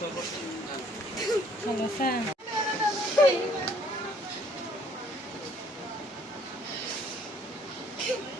Thank you.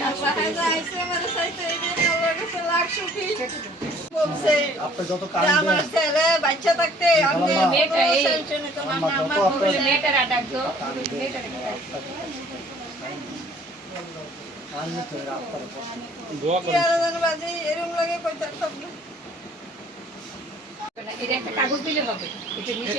আমার সাথে এই যে আমার কাছে লাখ সুখী বলছে আপনি যত যে কাজ আমার ছেলে বাচ্চা থাকতে আমি আম্মা। মেয়েটা এই- টেনশন নিতে পারবো আম্মা, না। যত আমার আপনার- বলে মেয়েটার ডাকতো মেয়েটার কি আর জানো বাজি, এরম লাগে কই থাকতাম না। এটা একটা কাগজ দিলে হবে এটা নিচে